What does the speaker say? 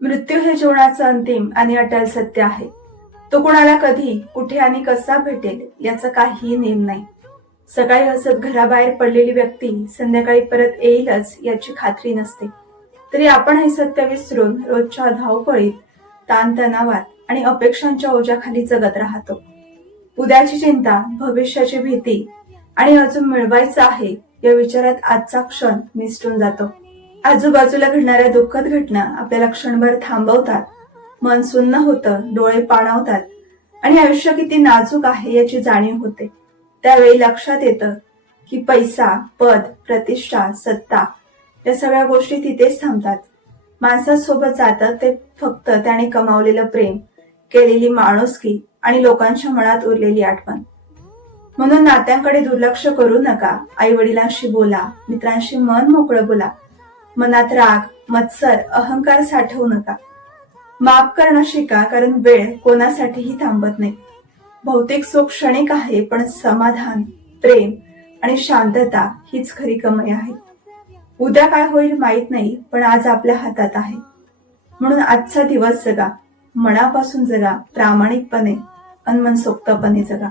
मृत्यू हे जीवनाचं अंतिम आणि अटल सत्य आहे. तो कोणाला कधी, कुठे आणि कसा भेटेल याचा काहीही नेम नाही. सकाळी हसत घराबाहेर पडलेली व्यक्ती संध्याकाळी परत येईलच याची खात्री नसते. तरी आपण हे सत्य विसरून रोजच्या धावपळीत, ताणतणावात आणि अपेक्षांच्या ओझ्याखाली जगत राहतो. उद्याची चिंता, भविष्याची भीती आणि अजून मिळवायचं आहे या विचारात आजचा क्षण निसटून जातो. आजूबाजूला घडणाऱ्या दुःखद घटना आपल्याला क्षणभर थांबवतात. मन सुन्न होतं, डोळे पाणावतात आणि आयुष्य किती नाजूक आहे याची जाणीव होते. त्यावेळी लक्षात येतं की पैसा, पद, प्रतिष्ठा, सत्ता या सगळ्या गोष्टी तिथेच थांबतात. माणसासोबत जातं ते फक्त त्याने कमावलेलं प्रेम, केलेली माणुसकी आणि लोकांच्या मनात उरलेली आठवण. म्हणून नात्यांकडे दुर्लक्ष करू नका. आई वडिलांशी बोला, मित्रांशी मन मोकळं बोला. मनात राग, मत्सर, अहंकार साठवू नका. माफ करणं शिका, कारण वेळ कोणासाठीही थांबत नाही. भौतिक सुख क्षणिक आहे, पण समाधान, प्रेम आणि शांतता हीच खरी कमाई आहे. उद्या काय होईल माहित नाही, पण आज आपल्या हातात आहे. म्हणून आजचा दिवस जगा, मनापासून जगा, प्रामाणिकपणे आणि मनसोक्तपणे जगा.